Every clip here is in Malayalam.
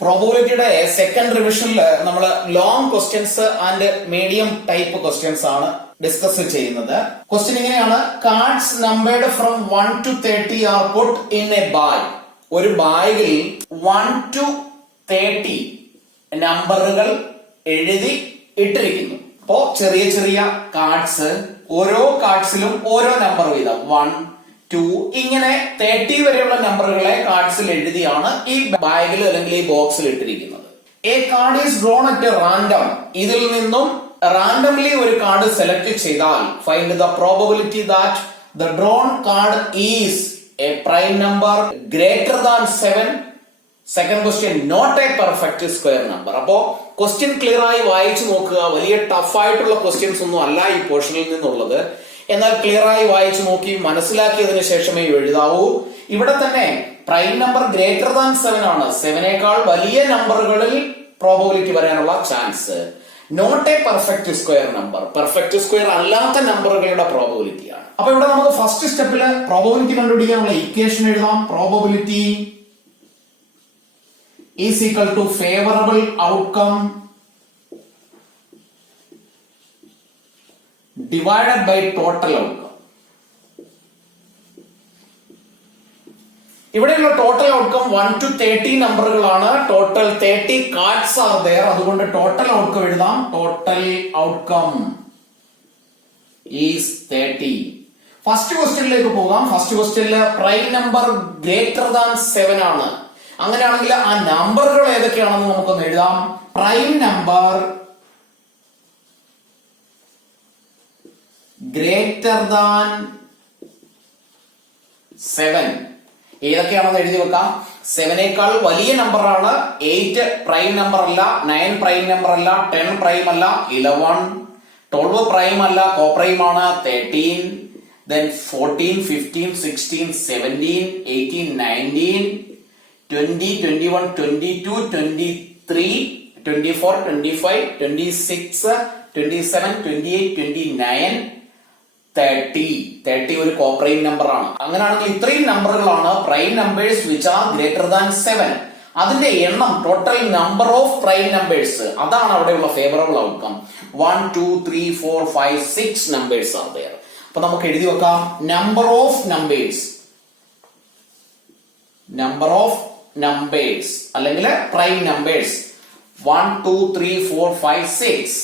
പ്രോബബിലിറ്റിയുടെ സെക്കൻഡ് റിവിഷനിൽ നമ്മൾ long questions and medium type questions ആണ് ഡിസ്കസ് ചെയ്യുന്നത്. ക്വസ്റ്റ്യൻ ഇങ്ങനെയാണ്: cards numbered from 1 to 30 R put in A bag. ഒരു ബാഗിൽ 1 to 30 നമ്പറുകൾ എഴുതി ഇട്ടിരിക്കുന്നു. അപ്പോ ചെറിയ ചെറിയ കാർഡ്സ്, ഓരോ കാർഡ്സിലും ഓരോ നമ്പർ വീതം 1, 2 ഇങ്ങനെ 30 വരെയുള്ള നമ്പറുകളെ കാർഡ്സിൽ എഴുതിയാണ് ഈ ബാഗിൽ അല്ലെങ്കിൽ ഈ ബോക്സിൽ ഇട്ടിരിക്കുന്നത്. A card is drawn at random. ഇതിൽ നിന്നും റാൻഡംലി ഒരു കാർഡ് സെലക്ട് ചെയ്താൽ find the probability that the drawn card is a prime number greater than 7. Second question, not a perfect square number. അപ്പോ ക്വസ്റ്റ്യൻ ക്ലിയർ ആയി വായിച്ചു നോക്കുക. വലിയ ടഫ് ആയിട്ടുള്ള ക്വസ്റ്റ്യൻസ് ഒന്നും അല്ല ഈ പോർഷനിൽ നിന്നുള്ളത്. എന്നാൽ ക്ലിയർ ആയി വായിച്ചു നോക്കി മനസ്സിലാക്കിയതിനു ശേഷമേ എഴുതാവൂ. ഇവിടെ തന്നെ പ്രൈം നമ്പർ ഗ്രേറ്റർ ദാൻ 7 ആണ്. 7നേക്കാൾ വലിയ നമ്പറുകളിൽ പ്രോബബിലിറ്റി വരാനുള്ള chance. Not a perfect square number, perfect square അല്ലാത്ത നമ്പറുകളുടെ പ്രോബബിലിറ്റി ആണ്. അപ്പൊ ഇവിടെ നമുക്ക് ഫസ്റ്റ് സ്റ്റെപ്പിൽ പ്രോബബിലിറ്റി കണ്ടുപിടിക്കാനുള്ള ഇക്വേഷൻ എഴുതാം. Probability is equal to favourable outcome divided by total outcome. ഇവിടെയുള്ള ടോട്ടൽ ഔട്ട്കം 1 to 30 നമ്പറുകളാണ്. Total 30 cards are there. അതുകൊണ്ട് ടോട്ടൽ ഔട്ട്കം എഴുതാം. Total outcome is 30. ഫസ്റ്റ് ക്വസ്റ്റ്യനിലേക്ക് പോകാം. ഫസ്റ്റ് ക്വസ്റ്റ്യനിൽ പ്രൈം നമ്പർ ഗ്രേറ്റർ ദാൻ 7 ആണ്. അങ്ങനെയാണെങ്കിൽ ആ നമ്പറുകൾ ഏതൊക്കെയാണെന്ന് നമുക്കൊന്ന് എഴുതാം. പ്രൈം നമ്പർ ഗ്രേറ്റർ ദാൻ 7 ഏതൊക്കെയാണെന്ന് എഴുതി വെക്കാം. 7നേക്കാൾ വലിയ നമ്പറാണ് 8 പ്രൈം നമ്പർ അല്ല, 9 പ്രൈം നമ്പർ അല്ല, 10 പ്രൈം അല്ല, 11, 12 പ്രൈം അല്ല, കോ പ്രൈം ആണ്, 13, then 14, 15, 16, 17, 18, 19, 20, 21, 22, 23, 24, 25, 26, 27, 28, 29, 30 ഒരു കോപ്രൈം നമ്പർ ആണ്. അങ്ങനെയാണെങ്കിൽ ഇത്രയും നമ്പറുകളാണ് prime numbers which are greater than 7. അതിന്റെ എണ്ണം, total number of prime numbers, അതാണ് അവിടെയുള്ള favourable outcome. 1, 2, 3, 4, 5, 6 numbers are there. അപ്പൊ നമുക്ക് എഴുതി വെക്കാം നമ്പർ ഓഫ് നമ്പേഴ്സ് അല്ലെങ്കിൽ പ്രൈം നമ്പേഴ്സ് 1, 2, 3, 4, 5, 6.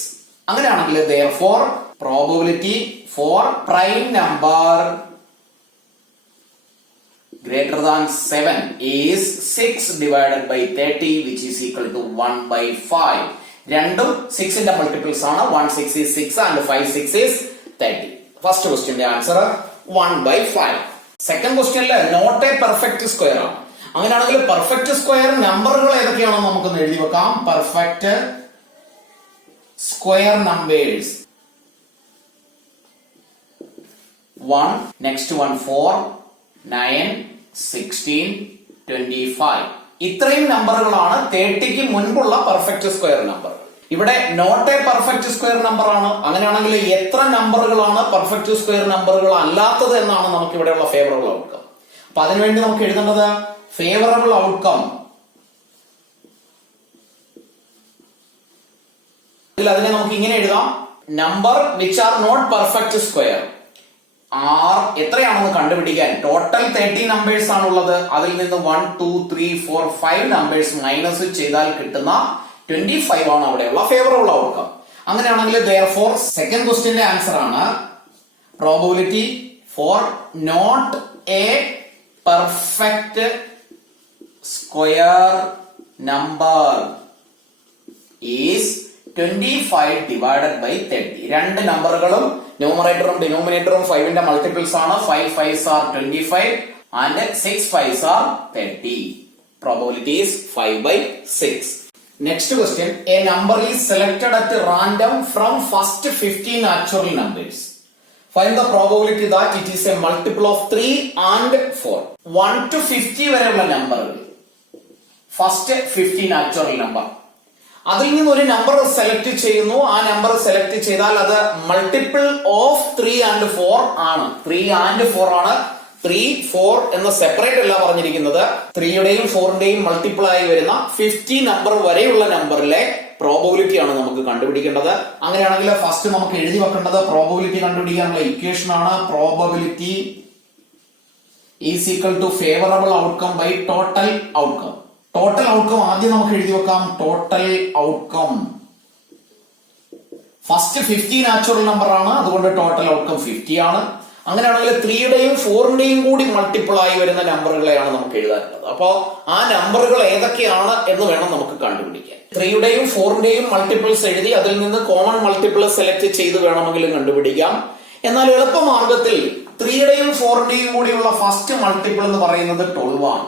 അങ്ങനെയാണെങ്കിൽ therefore probability for prime number greater than 7 is 6 divided by 30 which is equal to 1 by 5. രണ്ടും 6ന്റെ മൾട്ടിപ്പിൾസ് ആണ്. 1 6 is 6 and 5 6 is 30. ഫസ്റ്റ് ക്വസ്റ്റ്യന്റെ ആൻസർ 1 by 5. സെക്കൻഡ് ക്വസ്റ്റ്യനിൽ നോട്ട് എ പെർഫെക്റ്റ് സ്ക്വയർ ആണ്. അങ്ങനെയാണെങ്കിൽ പെർഫെക്റ്റ് സ്ക്വയർ നമ്പറുകൾ ഏതൊക്കെയാണെന്ന് നമുക്കൊന്ന് എഴുതി വെക്കാം. Perfect square numbers 1, next one 4, 9, 16, 25. ഇത്രയും നമ്പറുകളാണ് 30ക്ക് മുൻപുള്ള പെർഫെക്റ്റ് സ്ക്വയർ നമ്പർ. ഇവിടെ not a perfect square number ആണ്. അങ്ങനെയാണെങ്കിൽ എത്ര നമ്പറുകളാണ് പെർഫെക്റ്റ് സ്ക്വയർ നമ്പറുകൾ അല്ലാത്തത് എന്നാണ് നമുക്ക് ഇവിടെയുള്ള ഫേവറബിൾ ഔട്ട്കം. അപ്പൊ അതിനുവേണ്ടി നമുക്ക് എഴുതേണ്ടത് ഫേവറബിൾ ഔട്ട്കം, അതിനെ നമുക്ക് ഇങ്ങനെ എഴുതാം: number which are not perfect square are എത്രയാണെന്ന് കണ്ടുപിടിക്കാൻ ടോട്ടൽ 30 നമ്പേഴ്സ് ആണുള്ളത്. അതിൽ നിന്ന് 1, 2, 3, 4, 5 നമ്പേഴ്സ് മൈനസ് ചെയ്താൽ കിട്ടുന്ന 25 ആണ് അവിടെയുള്ള ഫേവറബിൾ ഔട്ട്കം. അങ്ങനെയാണെങ്കിൽ therefore സെക്കൻഡ് ക്വസ്റ്റ്യന്റെ ആൻസർ ആണ് probability for not a perfect square number is 25 divided by 30. രണ്ട് നമ്പറുകളും ന്യൂമറേറ്ററും ഡിനോമിനേറ്ററും 5ന്റെ മൾട്ടിപ്പിൾസ് ആണ്. 5 5s are 25 and 6 5s are 30. Probability is 5 by 6. Next question, a number is selected at random from first 15 natural numbers. Find the probability that it is a multiple of 3 and 4. 1 to 50 വരെയുള്ള നമ്പറുകൾ ഫസ്റ്റ് 50 നാച്ചുറൽ നമ്പർ, അതിൽ നിന്ന് ഒരു നമ്പർ സെലക്ട് ചെയ്യുന്നു. ആ നമ്പർ സെലക്ട് ചെയ്താൽ അത് മൾട്ടിപ്പിൾ ഓഫ് 3 and 4 ആണ്. 3 and 4 ആണ് 3, 4 എന്ന സെപ്പറേറ്റ് അല്ല പറഞ്ഞിരിക്കുന്നത്. 3യുടെയും 4ന്റെയും മൾട്ടിപ്പിൾ ആയി വരുന്ന 50 നമ്പർ വരെയുള്ള നമ്പറിലെ പ്രോബബിലിറ്റി ആണ് നമുക്ക് കണ്ടുപിടിക്കേണ്ടത്. അങ്ങനെയാണെങ്കിൽ ഫസ്റ്റ് നമുക്ക് എഴുതി വെക്കേണ്ടത് പ്രോബബിലിറ്റി കണ്ടുപിടിക്കാനുള്ള ഇക്വേഷൻ ആണ്. Probability is equal to favourable outcome by total outcome. Total outcome ആദ്യം നമുക്ക് എഴുതി വെക്കാം. Total outcome first 50 natural number ആണ്, അതുകൊണ്ട് ടോട്ടൽ ഔട്ട്കം 50 ആണ്. അങ്ങനെയാണെങ്കിൽ 3യുടെയും 4ന്റെയും കൂടി മൾട്ടിപ്പിൾ ആയി വരുന്ന നമ്പറുകളെയാണ് നമുക്ക് എഴുതാനുള്ളത്. അപ്പോ ആ നമ്പറുകൾ ഏതൊക്കെയാണ് എന്ന് വേണം നമുക്ക് കണ്ടുപിടിക്കാൻ. 3യുടെയും 4ന്റെയും മൾട്ടിപ്പിൾസ് എഴുതി അതിൽ നിന്ന് കോമൺ മൾട്ടിപ്പിൾ സെലക്ട് ചെയ്ത് വേണമെങ്കിലും കണ്ടുപിടിക്കാം. എന്നാൽ എളുപ്പമാർഗത്തിൽ 3യുടെയും 4ന്റെയും കൂടിയുള്ള ഫസ്റ്റ് മൾട്ടിപ്പിൾ എന്ന് പറയുന്നത് 12 ആണ്.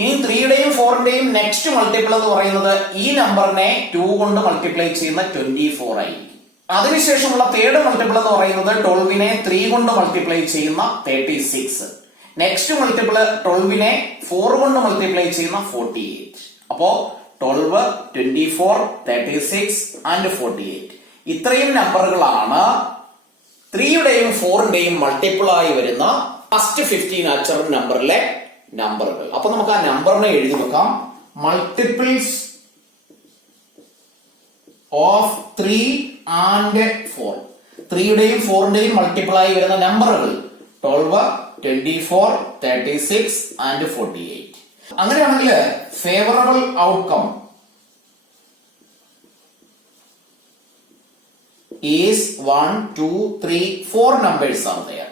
ഇനി 3യുടെയും 4ന്റെയും നെക്സ്റ്റ് മൾട്ടിപ്പിൾ എന്ന് പറയുന്നത് ഈ നമ്പറിനെ 2 കൊണ്ട് മൾട്ടിപ്ലൈ ചെയ്യുന്ന 24 ആയിരിക്കും. അതിനുശേഷമുള്ള തേർഡ് മൾട്ടിപ്പിൾ എന്ന് പറയുന്നത് 12നെ 3 കൊണ്ട് മൾട്ടിപ്ലൈ ചെയ്യുന്ന 36. നെക്സ്റ്റ് മൾട്ടിപ്പിൾ 12നെ 4 കൊണ്ട് മൾട്ടിപ്ലൈ ചെയ്യുന്ന 48. അപ്പോ 12, 24, 36 ആൻഡ് 48 ഇത്രയും നമ്പറുകളാണ് 3യുടെയും 4ന്റെയും മൾട്ടിപ്പിൾ ആയി വരുന്ന ഫസ്റ്റ് 50 നാച്ചുറൽ നമ്പറിലെ നമ്പറുകൾ. അപ്പൊ നമുക്ക് ആ നമ്പറിനെ എഴുതി വെക്കാം. Multiples of 3 and 4. 3യുടെയും 4ന്റെയും മൾട്ടിപ്പിൾ ആയി വരുന്ന നമ്പറുകൾ 12, 24, 36 ആൻഡ് 48. അങ്ങനെയാണെങ്കിൽ favourable outcome is 1, 2, 3, 4 numbers are there.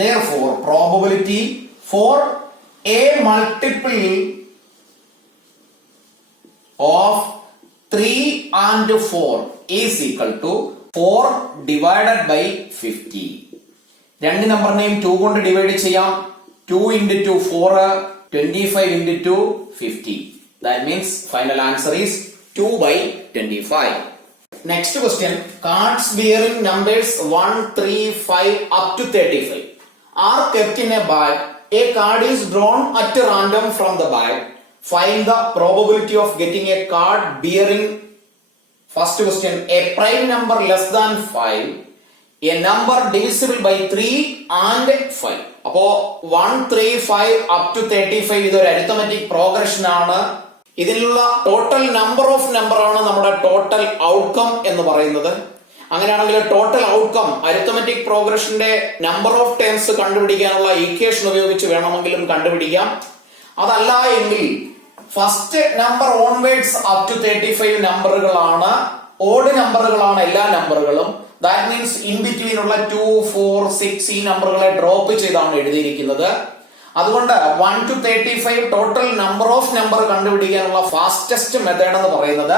Therefore, probability for a multiple of 3 and 4 is equal to 4 divided by 50. രണ്ട് നമ്പറിനെയും 2 കൊണ്ട് ഡിവൈഡ് ചെയ്യാം. 2 into 2 4, 25 into 2 50. That means final answer is 2 by 25. Next question. Cards bearing numbers 1, 3, 5 up to 35 are kept in a bag. A card is drawn at random from the bag. Find the probability of getting a card bearing, first question, a prime number less than 5, a number divisible by 3 and 5. അപ്പോ 1, 3, 5 up to 35 ഇതൊരു അരിത്തമെറ്റിക് പ്രോഗ്രഷൻ ആണ്. ഇതിലുള്ള ടോട്ടൽ നമ്പർ ഓഫ് നമ്പർ ആണ് നമ്മുടെ ടോട്ടൽ ഔട്ട്കം എന്ന് പറയുന്നത്. അങ്ങനെയാണെങ്കിൽ ടോട്ടൽ ഔട്ട്കം അരിത്തമെറ്റിക് പ്രോഗ്രഷന്റെ നമ്പർ ഓഫ് ടേംസ് കണ്ടുപിടിക്കാനുള്ള ഈക്വേഷൻ ഉപയോഗിച്ച് വേണമെങ്കിലും കണ്ടുപിടിക്കാം. അതല്ല എങ്കിൽ first number onwards up to 35 നമ്പറുകളാണ്, ഓഡ് നമ്പറുകളാണ് എല്ലാ നമ്പറുകളും. ദാറ്റ് മീൻസ് ഇൻ ബിറ്റ്വീൻ ഉള്ള 2, 4, 6 ഈ നമ്പറുകളെ ഡ്രോപ്പ് ചെയ്താണ് എഴുതിയിരിക്കുന്നത്. അതുകൊണ്ട് 1 to 35 total number of number കണ്ടുപിടിക്കാനുള്ള ഫാസ്റ്റസ്റ്റ് മെത്തേഡ് എന്ന് പറയുന്നത്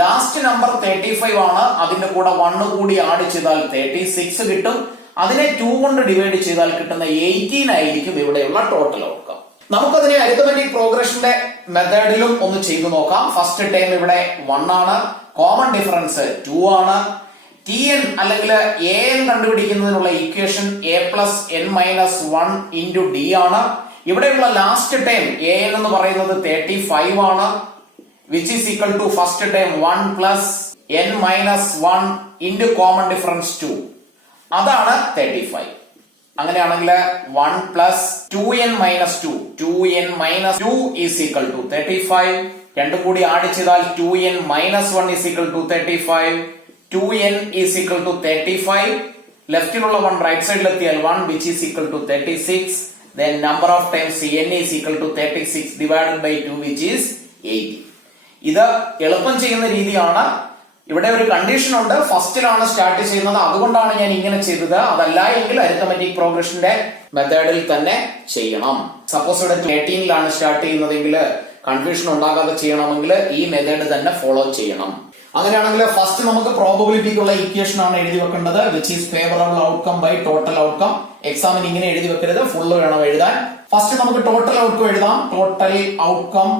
ലാസ്റ്റ് നമ്പർ 35 ആണ്, അതിന്റെ കൂടെ 1 കൂടി ആഡ് ചെയ്താൽ 36 കിട്ടും. അതിനെ 2 കൊണ്ട് ഡിവൈഡ് ചെയ്താൽ കിട്ടുന്ന 18 ആയിരിക്കും ഇവിടെയുള്ള ടോട്ടൽ ഔട്ട്കം. നമുക്കതിനെ അരിത്തമെറ്റിക് പ്രോഗ്രഷന്റെ മെത്തേഡിലും ഒന്ന് ചെയ്തു നോക്കാം. ഫസ്റ്റ് ടൈം ഇവിടെ 1 ആണ്, കോമൺ ഡിഫറൻസ് 2 ആണ്. Tn അല്ലെങ്കിൽ an കണ്ടുപിടിക്കുന്നതിനുള്ള equation a plus n minus 1 into d ആണ്. ഇവിടെയുള്ള ലാസ്റ്റ് ടൈം an എന്ന് പറയുന്നത് 35 ആണ്, which is equal to first term 1 plus n minus 1 into common difference 2. അതാണ് 35. അങ്ങനെയാണെങ്കിൽ 1 plus 2n minus 2, 2n minus 2 is equal to 35. രണ്ടും കൂടി ആഡ് ചെയ്താൽ 2n minus 1 is equal to 35. 2n is equal to 35. ലെഫ്റ്റിലുള്ള 1 right സൈഡിൽ എത്തിയാൽ 1 which is equal to 36. Then number of times n is equal to 36 divided by 2 which is 80. ഇത് എളുപ്പം ചെയ്യുന്ന രീതിയാണ്. ഇവിടെ ഒരു കണ്ടീഷൻ ഉണ്ട്, ഫസ്റ്റിലാണ് സ്റ്റാർട്ട് ചെയ്യുന്നത്, അതുകൊണ്ടാണ് ഞാൻ ഇങ്ങനെ ചെയ്തത്. അതല്ല എങ്കിൽ അരിത്തമെറ്റിക് പ്രോഗ്രഷന്റെ മെത്തേഡിൽ തന്നെ ചെയ്യണം. സപ്പോസ് ഇവിടെ 18ലാണ് സ്റ്റാർട്ട് ചെയ്യുന്നതെങ്കിൽ കൺഫ്യൂഷൻ ഉണ്ടാകാതെ ചെയ്യണമെങ്കിൽ ഈ മെത്തേഡ് തന്നെ ഫോളോ ചെയ്യണം. അങ്ങനെയാണെങ്കിൽ ഫസ്റ്റ് നമുക്ക് പ്രോബബിലിറ്റിക്കുള്ള ഇക്വേഷൻ ആണ് എഴുതി വെക്കേണ്ടത്, which is favourable outcome by total outcome. എക്സാമിന് ഇങ്ങനെ എഴുതി വെക്കരുത്, ഫുള്ള് വേണം എഴുതാൻ. ഫസ്റ്റ് നമുക്ക് ടോട്ടൽ ഔട്ട്കം എഴുതാം. ടോട്ടൽ ഔട്ട്കം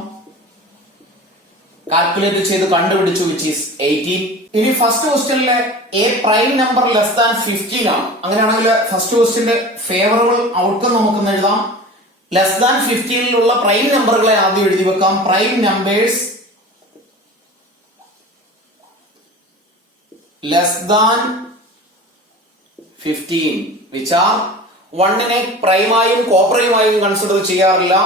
കാൽക്കുലേറ്റ് ചെയ്ത് കണ്ടുപിടിച്ചു, വിച്ച് ഈസ് 18. ഇനി ഫസ്റ്റ് ക്വസ്റ്റ്യനിലെ a prime number less than 15 ആണ്. അങ്ങനെയാണെങ്കിൽ ഫസ്റ്റ് ക്വസ്റ്റ്യന്റെ ഫേവറബിൾ ഔട്ട്കം നമുക്കൊന്ന് എഴുതാം. ലെസ് ദാൻ 15ലുള്ള പ്രൈം നമ്പറുകളെ ആദ്യം എഴുതി വെക്കാം. Prime numbers less than 15 which are 1നെ പ്രൈമായും കോപ്രൈമായും കൺസിഡർ ചെയ്യാറില്ല.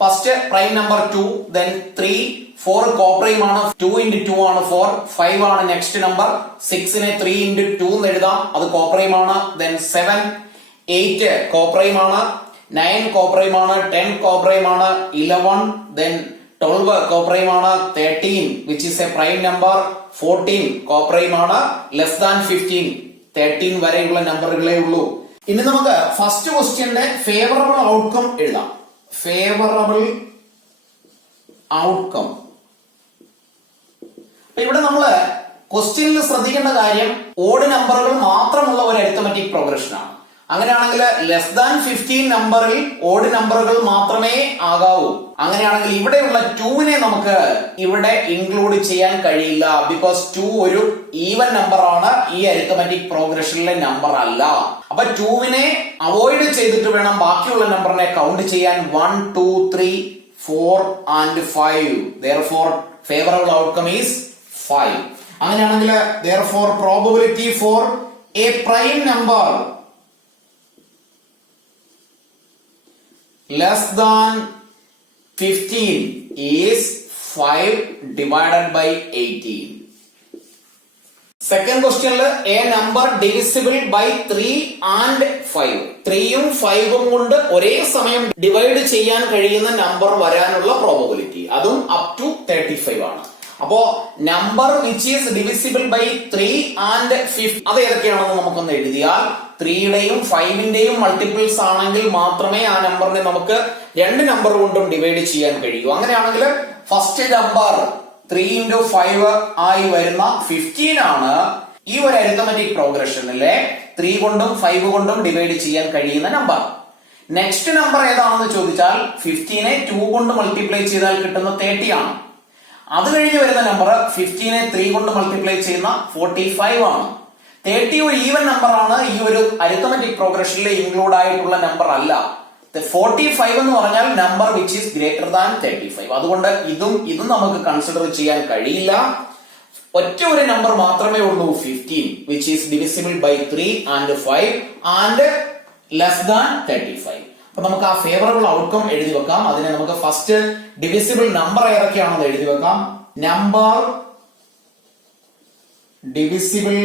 First prime number 2, then 3, 4 coprime ആണ്, 2 into 2 ആണ് 4, 5 ആണ് നെക്സ്റ്റ് നമ്പർ, 6നെ 3 into 2 എന്ന് എഴുതാം, അത് കോപ്രൈം ആണ്. then 7, 8 കോപ്രൈം ആണ്, 9 കോപ്രൈം ആണ്, 10 കോപ്രൈം ആണ്, 11, then 12 കോപ്രൈം ആണ്, 13 which is a prime number, 14 coprime ആണ്, less than 15, 13 വരെയുള്ള നമ്പറുകളേ ഉള്ളൂ. ഇനി നമുക്ക് ഫസ്റ്റ് ക്വസ്റ്റ്യന്റെ ഫേവറബിൾ ഔട്ട്കം എഴുതാം. Favourable outcome. ഇവിടെ നമ്മള് ക്വസ്റ്റ്യനിൽ ശ്രദ്ധിക്കേണ്ട കാര്യം ഓഡ് നമ്പറുകൾ മാത്രമുള്ള ഒരു അരിത്തമെറ്റിക് പ്രോഗ്രഷൻ ആണ്. അങ്ങനെയാണെങ്കിൽ ലെസ് ദാൻ 15 നമ്പറിൽ ഓഡ് നമ്പറുകൾ മാത്രമേ ആകാവൂ. അങ്ങനെയാണെങ്കിൽ ഇവിടെയുള്ള 2നെ നമുക്ക് ഇവിടെ ഇൻക്ലൂഡ് ചെയ്യാൻ കഴിയില്ല. ബിക്കോസ് 2 ഒരു ഈവൻ നമ്പർ ആണ്, ഈ അരിത്തമെറ്റിക് പ്രോഗ്രഷനിലെ നമ്പർ അല്ല. അപ്പൊ 2നെ അവോയ്ഡ് ചെയ്തിട്ട് വേണം ബാക്കിയുള്ള നമ്പറിനെ കൗണ്ട് ചെയ്യാൻ. 1, 2, 3, 4 and 5. Therefore favorable outcome is 5. അങ്ങനെയാണെങ്കിൽ therefore probability for a prime number less than 15 is 5 divided by 18. Second question, a number divisible by 3 and 5. 3ഉം 5ഉം കൊണ്ട് ഒരേ സമയം ഡിവൈഡ് ചെയ്യാൻ കഴിയുന്ന നമ്പർ വരാനുള്ള പ്രോബബിലിറ്റി അതും അപ് ടു 35 ആണ്. അപ്പോ number which is divisible by 3 and 5 അത് ഏതൊക്കെയാണെന്ന് നമുക്കൊന്ന് എഴുതിയാൽ 3യുടെയും 5ന്റെയും മൾട്ടിപ്പിൾസ് ആണെങ്കിൽ മാത്രമേ ആ നമ്പറിനെ നമുക്ക് രണ്ട് നമ്പർ കൊണ്ടും ഡിവൈഡ് ചെയ്യാൻ കഴിയൂ. അങ്ങനെയാണെങ്കിൽ ഫസ്റ്റ് നമ്പർ 3 into 5 ആയി വരുന്ന 15 ആണ് ഈ ഒരു അരിത്തമെറ്റിക് പ്രോഗ്രഷനിലെ 3 കൊണ്ടും 5 കൊണ്ടും ഡിവൈഡ് ചെയ്യാൻ കഴിയുന്ന നമ്പർ. നെക്സ്റ്റ് നമ്പർ ഏതാണെന്ന് ചോദിച്ചാൽ 15നെ 2 കൊണ്ട് മൾട്ടിപ്ലൈ ചെയ്താൽ കിട്ടുന്ന 30 ആണ്. അത് കഴിഞ്ഞ് വരുന്ന നമ്പർ 15നെ 3 കൊണ്ട് മൾട്ടിപ്ലൈ ചെയ്യുന്ന 45 ആണ്. 30 ഒരു ഈവൻ നമ്പർ ആണ്, ഈ ഒരു അരിത്തമെറ്റിക് പ്രോഗ്രഷനിൽ ഇൻക്ലൂഡ് ആയിട്ടുള്ള നമ്പർ അല്ല. 45 എന്ന് പറഞ്ഞാൽ number which is greater than 35. അതുകൊണ്ട് ഇതും നമുക്ക് കൺസിഡർ ചെയ്യാൻ കഴിയില്ല. ഒറ്റ ഒരു നമ്പർ മാത്രമേ ഉള്ളൂ 15 which is divisible by 3 and 5 and less than 35. അപ്പൊ നമുക്ക് ആ ഫേവറബിൾ ഔട്ട്കം എഴുതി വെക്കാം. അതിനെ നമുക്ക് ഫസ്റ്റ് ഡിവിസിബിൾ നമ്പർ ഏതൊക്കെയാണെന്ന് എഴുതി വെക്കാം. Number divisible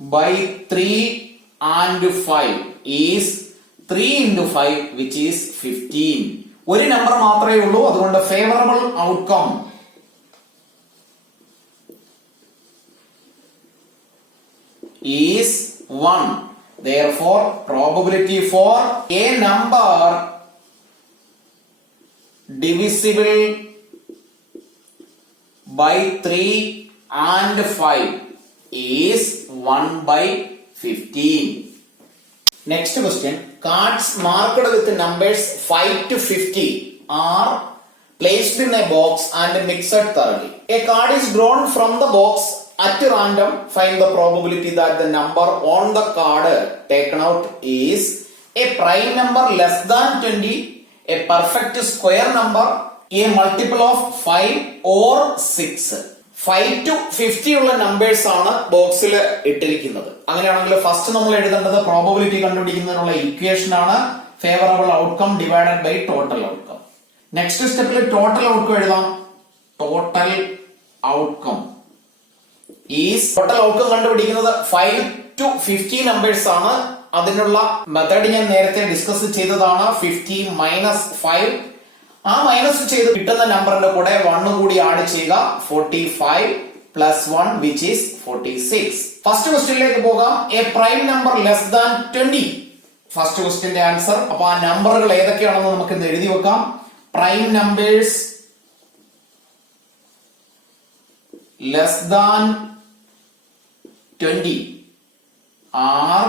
by 3 and 5 is 3 into 5 which is 15. ഒരു നമ്പർ മാത്രമേ ഉള്ളൂ, അതുകൊണ്ട് favourable outcome is 1. Therefore probability for a number divisible by 3 and 5 is 1 by 15. Next question. Cards marked with numbers 5 to 50 are placed in a box and mixed thoroughly. A card is drawn from the box at random. Find the probability that the number on the card taken out is a prime number less than 20, a perfect square number, a multiple of 5 or 6. 5 to 50 ഉള്ള നമ്പേഴ്സ് ആണ് ബോക്സിൽ ഇട്ടിരിക്കുന്നത്. അങ്ങനെയാണെങ്കിൽ ഫസ്റ്റ് നമ്മൾ എഴുതേണ്ടത് പ്രോബബിലിറ്റി കണ്ടുപിടിക്കുന്നതിനുള്ള ഇക്വേഷൻ ആണ് favourable outcome divided by total outcome. Next സ്റ്റെപ്പിൽ ടോട്ടൽ ഔട്ട്കം എഴുതാം. ടോട്ടൽ ഔട്ട്കം കണ്ടുപിടിക്കുന്നത് 5 to 50 നമ്പേഴ്സ് ആണ്. അതിനുള്ള മെത്തേഡ് ഞാൻ നേരത്തെ ഡിസ്കസ് ചെയ്തതാണ്. 50 മൈനസ് 5, ആ മൈനസ് ചെയ്ത് കിട്ടുന്ന നമ്പറിന്റെ കൂടെ 1 കൂടി ആഡ് ചെയ്യുക. 45 പ്ലസ് 1 വിച്ച് ഈസ് 46. ഫസ്റ്റ് ക്വസ്റ്റ്യനിലേക്ക് പോകാം. A prime number less than 20. First ക്വസ്റ്റ്യന്റെ ആൻസർ. അപ്പൊ ആ നമ്പറുകൾ ഏതൊക്കെയാണെന്ന് നമുക്ക് ഇന്ന് എഴുതി വെക്കാം. Prime numbers less than 20 are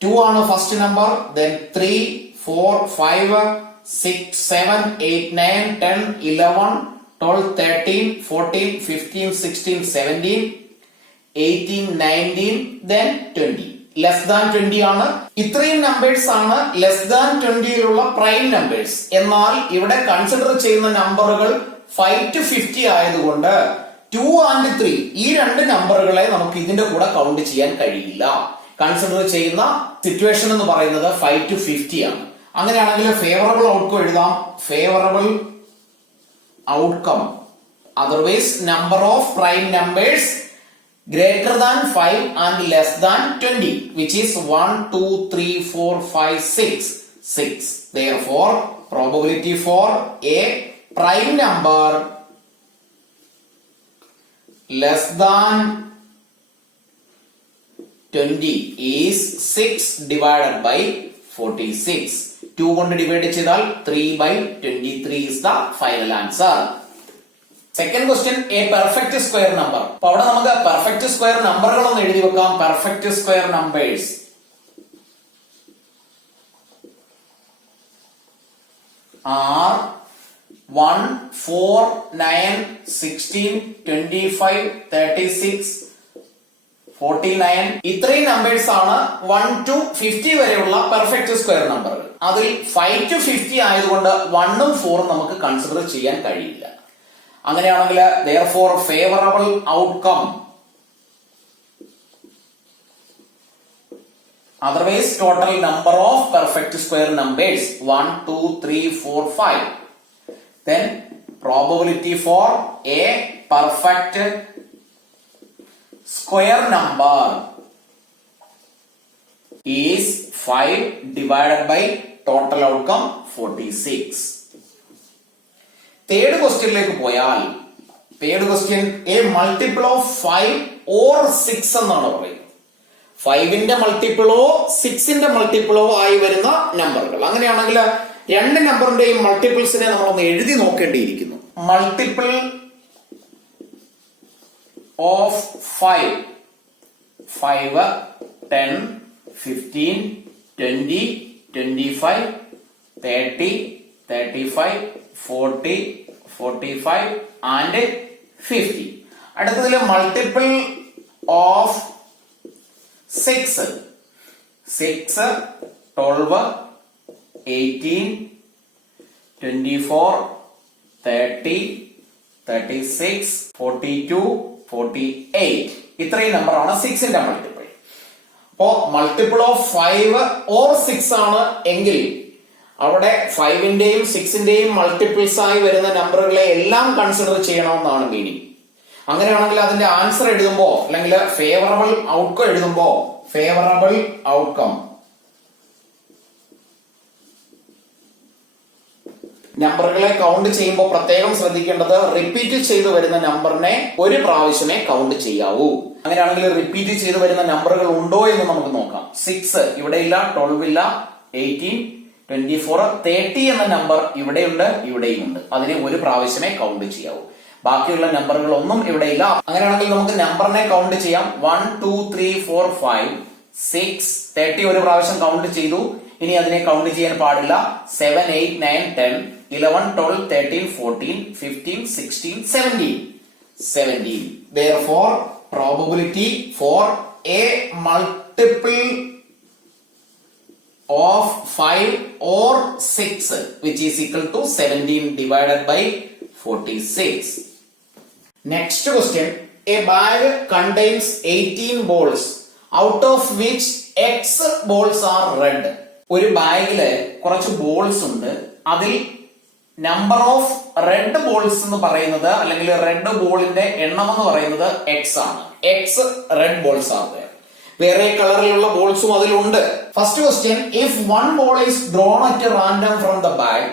2 ആണ് first number, then 3, 4, 5, 6, 7, 8, 9, 10, 11, 12, 13, 14, 15, 16, 17, 18, 19, then 20. Less than 20 ആണ്. ഇത്രയും നമ്പേഴ്സ് ആണ് ലെസ് ദാൻ 20യിലുള്ള പ്രൈം നമ്പേഴ്സ്. എന്നാൽ ഇവിടെ കൺസിഡർ ചെയ്യുന്ന നമ്പറുകൾ 5 to 50 ആയതുകൊണ്ട് 2 and 3 ഈ രണ്ട് നമ്പറുകളെ നമുക്ക് ഇതിന്റെ കൂടെ കൗണ്ട് ചെയ്യാൻ കഴിയില്ല. കൺസിഡർ ചെയ്യുന്ന സിറ്റുവേഷൻ എന്ന് പറയുന്നത് 5 to 50 ആണ്. അങ്ങനെയാണെങ്കിൽ ഫേവറബിൾ ഔട്ട്കം എഴുതാം. Favourable outcome, otherwise number of prime numbers greater than 5 and less than 20, which is 1, 2, 3, 4, 5, 6. Therefore, probability for a prime number less than 20 is 6 divided by 46. 2 കൊണ്ട് ഡിവൈഡ് ചെയ്താൽ 3/23 is the final answer. Second question, A perfect square number. അപ്പൊ അവിടെ നമുക്ക് പെർഫെക്റ്റ് സ്ക്വയർ നമ്പറുകൾ ഒന്ന് എഴുതി വെക്കാം. Perfect square numbers are 1, 4, 9, 16, 25, 36, 49. ഇത്രയും നമ്പേഴ്സ് ആണ് 1 to 50 വരെയുള്ള പെർഫെക്റ്റ് സ്ക്വയർ നമ്പറുകൾ. അതിൽ 5 to 50 ആയതുകൊണ്ട് 1 ഉം 4 ഉം നമുക്ക് കൺസിഡർ ചെയ്യാൻ കഴിയില്ല. അങ്ങനെയാണെങ്കിൽ therefore favorable outcome, otherwise total number of perfect square numbers 1, 2, 3, 4, 5. Then probability for a perfect square number is 5 divided by total outcome 46. Third ക്വസ്റ്റ്യനിലേക്ക് പോയാൽ, third question, A multiple of 5 or 6 എന്നാണ് പറയുന്നത്. 5ന്റെ മൾട്ടിപ്പിളോ 6ന്റെ മൾട്ടിപ്പിളോ ആയി വരുന്ന നമ്പറുകൾ. അങ്ങനെയാണെങ്കിൽ രണ്ട് നമ്പറിന്റെയും മൾട്ടിപ്പിൾസിനെ നമ്മളൊന്ന് എഴുതി നോക്കേണ്ടിയിരിക്കുന്നു. Multiple of 5, 10, 15, 20, 25, 30, 35, 40, 45 and 50. അടുത്തതിൽ മൾട്ടിപ്പിൾ ഓഫ് 6, 12, 18, 24, 30, 36, 42, 48. ഇത്രയും നമ്പറാണ് 6ന്റെ മൾട്ടിപ്പിൾ. അപ്പോ മൾട്ടിപ്പിൾ ഓഫ് 5 or 6 ആണ് എങ്കിൽ അവിടെ 5ന്റെയും 6ന്റെയും മൾട്ടിപ്പിൾസ് ആയി വരുന്ന നമ്പറുകളെ എല്ലാം കൺസിഡർ ചെയ്യണമെന്നാണ് മീനിങ്. അങ്ങനെയാണെങ്കിൽ അതിന്റെ ആൻസർ എഴുതുമ്പോ അല്ലെങ്കിൽ ഫേവറബിൾ ഔട്ട്കം എഴുതുമ്പോ ഫേവറബിൾ ഔട്ട്കം നമ്പറുകളെ കൗണ്ട് ചെയ്യുമ്പോൾ പ്രത്യേകം ശ്രദ്ധിക്കേണ്ടത് റിപ്പീറ്റ് ചെയ്തു വരുന്ന നമ്പറിനെ ഒരു പ്രാവശ്യമേ കൗണ്ട് ചെയ്യാവൂ. അങ്ങനെയാണെങ്കിൽ റിപ്പീറ്റ് ചെയ്തു വരുന്ന നമ്പറുകൾ ഉണ്ടോ എന്ന് നമുക്ക് നോക്കാം. 6 ഇവിടെയില്ല, 12 ഇല്ല, 18, 24, 30 എന്ന നമ്പർ ഇവിടെയുണ്ട്, ഇവിടെയുമുണ്ട്. അതിനെ ഒരു പ്രാവശ്യമേ കൗണ്ട് ചെയ്യാവൂ. ബാക്കിയുള്ള നമ്പറുകൾ ഒന്നും ഇവിടെ ഇല്ല. അങ്ങനെയാണെങ്കിൽ നമുക്ക് നമ്പറിനെ കൗണ്ട് ചെയ്യാം. 1, 2, 3, 4, 5, 6, 30 ഒരു പ്രാവശ്യം കൗണ്ട് ചെയ്തു. ഇനി അതിനെ കൗണ്ട് ചെയ്യാൻ പാടില്ല. 7, 8, 9, 10, 11, 12, 13, 14, 15, 16, 17. Therefore, probability for a multiple of 5 or 6 which is equal to 17 divided by 46. Next question, a bag contains 18 balls out of which X balls are red. ഒരു ബാഗില് കുറച്ച് ബോൾസ് ഉണ്ട്. അതിൽ നമ്പർ ഓഫ് റെഡ് ബോൾസ് എന്ന് പറയുന്നത് അല്ലെങ്കിൽ റെഡ് ബോളിന്റെ എണ്ണം എന്ന് പറയുന്നത് X ആണ്. X റെഡ് ബോൾസ് ആണ്. വേറെ കളറിലുള്ള ബോൾസും അതിലുണ്ട്. First question, if one ball is drawn at random from the bag,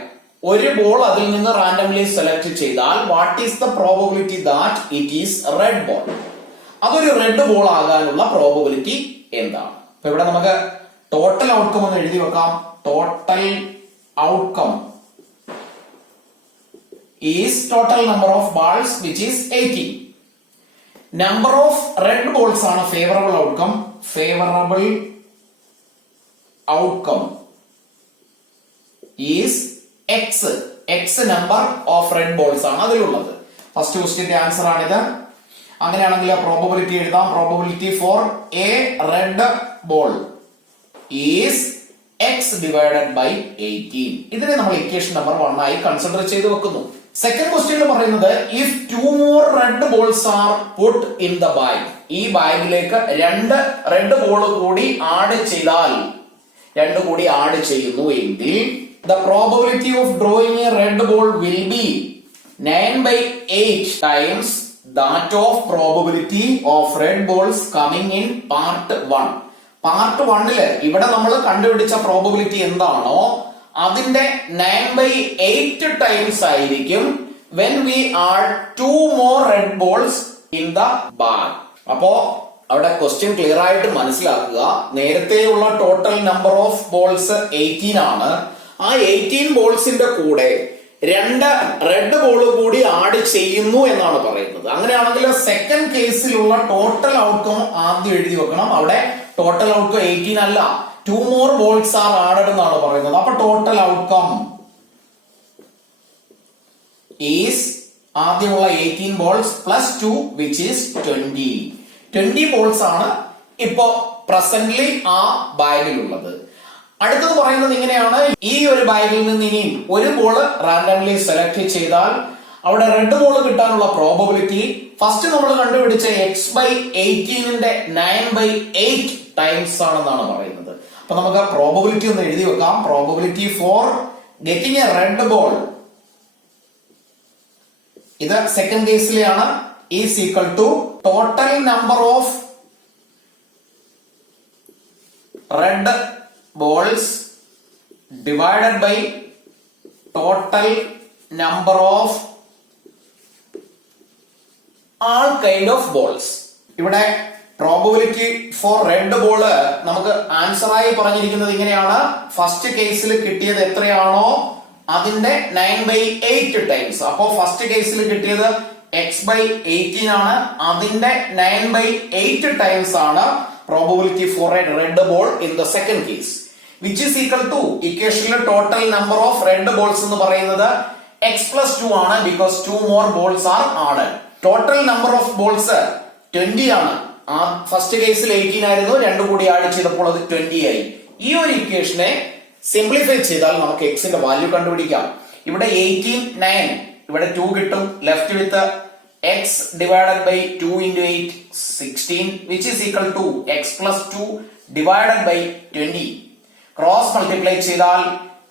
ഒരു ബോൾ അതിൽ നിന്ന് റാൻഡംലി സെലക്ട് ചെയ്താൽ what is the probability that it is red ball? അതൊരു റെഡ് ബോൾ ആകാനുള്ള പ്രോബബിലിറ്റി എന്താണ്? അപ്പൊ ഇവിടെ നമുക്ക് ടോട്ടൽ ഔട്ട്കം ഒന്ന് എഴുതി വെക്കാം. Total outcome is total number of balls which is 18. Number of red balls ആണ് favourable outcome. Favourable outcome is x number of red balls ആണ് അതിലുള്ളത്. ഫസ്റ്റ് ക്വസ്റ്റ്യന്റെ ആൻസർ ആണിത്. അങ്ങനെയാണെങ്കിൽ പ്രോബബിലിറ്റി എഴുതാം. Probability for a red ball is X divided by 18. ഇതിനെ നമ്മൾ ഇക്വേഷൻ നമ്പർ 1 ആയി കൺസിഡർ ചെയ്ത് വെക്കുന്നു. സെക്കൻഡ് ക്വസ്റ്റ്യൻ പറയുന്നത് if 2 more red balls are put in the bag, ഈ ബാഗിലേക്ക് 2 റെഡ് ബോൾ കൂടി ആഡ് ചെയ്താൽ, 2 കൂടി ആഡ് ചെയ്യുന്നു എങ്കിൽ the probability of drawing a red ball will be 9/8 times that of probability of red balls coming in part 1. Part 1 ഇവിടെ നമ്മൾ കണ്ടുപിടിച്ച പ്രോബബിലിറ്റി എന്താണോ അതിന്റെ 9/8 ടൈംസ് ആയിരിക്കും when we add 2 more red balls in the bag. അപ്പോ അവിടെ ക്വസ്റ്റ്യൻ ക്ലിയർ ആയിട്ട് മനസ്സിലാക്കുക. നേരത്തെയുള്ള ടോട്ടൽ നമ്പർ ഓഫ് ബോൾസ് 18 ആണ്. ആ 18 ബോൾസിന്റെ കൂടെ 2 റെഡ് ബോൾ കൂടി ആഡ് ചെയ്യുന്നു എന്നാണ് പറയുന്നത്. അങ്ങനെയാണെങ്കിൽ സെക്കൻഡ് കേസിലുള്ള ടോട്ടൽ ഔട്ട്കം ആദ്യം എഴുതി വെക്കണം. അവിടെ ടോട്ടൽ ഔട്ട്കം 18 അല്ല, 2 more balls are added എന്നാണ് പറയുന്നത്. അപ്പൊ ടോട്ടൽ ഔട്ട്കം ഈസ് ആദ്യമുള്ള 18 balls plus 2 which is 20 balls ആണ് ഇപ്പോ പ്രസന്റ്ലി ആ ബാഗിലുള്ളത്. അടുത്തത് പറയുന്നത് ഇങ്ങനെയാണ്, ഈ ഒരു ബാഗിൽ നിന്ന് ഇനിയും ഒരു ബോൾ റാൻഡംലി സെലക്ട് ചെയ്താൽ അവിടെ റെഡ് ബോൾ കിട്ടാനുള്ള പ്രോബബിലിറ്റി ഫസ്റ്റ് നമ്മൾ കണ്ടുപിടിച്ച x/18ന്റെ 9/8 ടൈംസ് ആണെന്നാണ് പറയുന്നത്. അപ്പൊ നമുക്ക് പ്രോബബിലിറ്റി ഒന്ന് എഴുതി വെക്കാം. Probability for getting a red ball, ഇത് സെക്കൻഡ് കേസിലെയാണ്, is equal to total number of red balls divided by total number of all kind of balls. ഇവിടെ പ്രോബബിലിറ്റി ഫോർ റെഡ് ബോള് നമുക്ക് ആൻസർ ആയി പറഞ്ഞിരിക്കുന്നത് ഇങ്ങനെയാണ്. ഫസ്റ്റ് കേസിൽ കിട്ടിയത് എത്രയാണോ അതിന്റെ 9/8 ടൈംസ്. അപ്പോ ഫസ്റ്റ് കേസിൽ കിട്ടിയത് x/18 ആണ്, അതിന്റെ 9/8 ടൈംസ് ആണ് probability for a red ball in the second case, which is equal to ഇക്വേഷനിലെ total number of red balls എന്ന് പറയുന്നത് x+2 ആണ്, because 2 more balls are added. ടോട്ടൽ നമ്പർ ഓഫ് ബോൾസ് 20 ആണ്. ആ ഫസ്റ്റ് കേസിൽ 18 ആയിരുന്നു, 2 കൂടി ആഡ് ചെയ്തപ്പോൾ അത് 20 ആയി. ഈ ഒരു ഇക്വേഷനെ സിംപ്ലിഫൈ ചെയ്താൽ നമുക്ക് എക്സിന്റെ വാല്യൂ കണ്ടുപിടിക്കാം. ഇവിടെ 18 9, ഇവിടെ 2 കിട്ടും, left with x divided by 2 into 8 16 which is equal to x+2 divided by 20. Cross multiply ചെയ്താൽ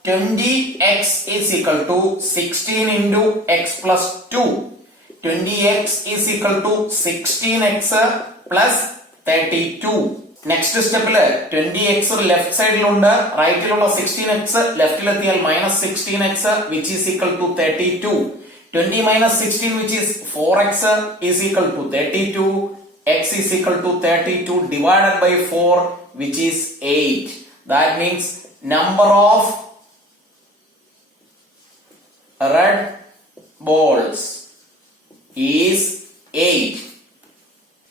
20x is equal to 16 into x+2. 20x is equal to 16x plus 32. Next സ്റ്റെപ്പില് 20x ലെഫ്റ്റ് സൈഡിലുണ്ട്, റൈറ്റിലുള്ള 16x ലെഫ്റ്റിലെത്തിയാൽ -16x which is equal to 32. 20 minus 16 which is 4x is equal to 32. X is equal to 32 divided by 4 which is 8. That means number of red balls is 8.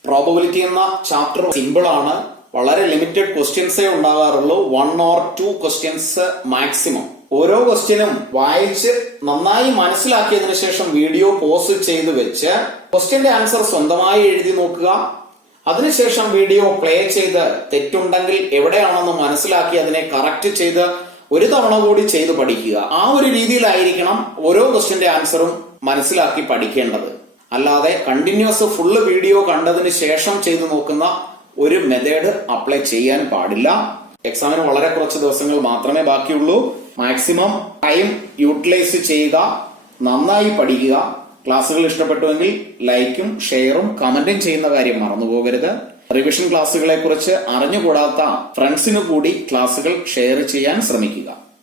Probability എന്ന ചാപ്റ്റർ സിമ്പിൾ ആണ്, വളരെ ലിമിറ്റഡ് ക്വസ്റ്റ്യൻസേ ഉണ്ടാകാറുള്ളൂ, 1 or 2 ക്വസ്റ്റ്യൻസ് മാക്സിമം. ഓരോ ക്വസ്റ്റ്യനും വായിച്ച് നന്നായി മനസ്സിലാക്കിയതിനു ശേഷം വീഡിയോ പോസ് ചെയ്ത് വെച്ച് ക്വസ്റ്റ്യന്റെ ആൻസർ സ്വന്തമായി എഴുതി നോക്കുക. അതിനുശേഷം വീഡിയോ പ്ലേ ചെയ്ത് തെറ്റുണ്ടെങ്കിൽ എവിടെയാണെന്ന് മനസ്സിലാക്കി അതിനെ കറക്റ്റ് ചെയ്ത് ഒരു തവണ കൂടി ചെയ്ത് പഠിക്കുക. ആ ഒരു രീതിയിലായിരിക്കണം ഓരോ ക്വസ്റ്റ്യന്റെ ആൻസറും മനസ്സിലാക്കി പഠിക്കേണ്ടത്. അല്ലാതെ കണ്ടിന്യൂസ് ഫുള്ള് വീഡിയോ കണ്ടതിന് ശേഷം ചെയ്തു നോക്കുന്ന ഒരു മെത്തേഡ് അപ്ലൈ ചെയ്യാൻ പാടില്ല. എക്സാമിന് വളരെ കുറച്ച് ദിവസങ്ങൾ മാത്രമേ ബാക്കിയുള്ളൂ. മാക്സിമം ടൈം യൂട്ടിലൈസ് ചെയ്യുക, നന്നായി പഠിക്കുക. ക്ലാസ്സുകൾ ഇഷ്ടപ്പെട്ടുവെങ്കിൽ ലൈക്കും ഷെയറും കമന്റും ചെയ്യുന്ന കാര്യം മറന്നു പോകരുത്. റിവിഷൻ ക്ലാസ്സുകളെ കുറിച്ച് അറിഞ്ഞുകൂടാത്ത ഫ്രണ്ട്സിനു കൂടി ക്ലാസ്സുകൾ ഷെയർ ചെയ്യാൻ ശ്രമിക്കുക.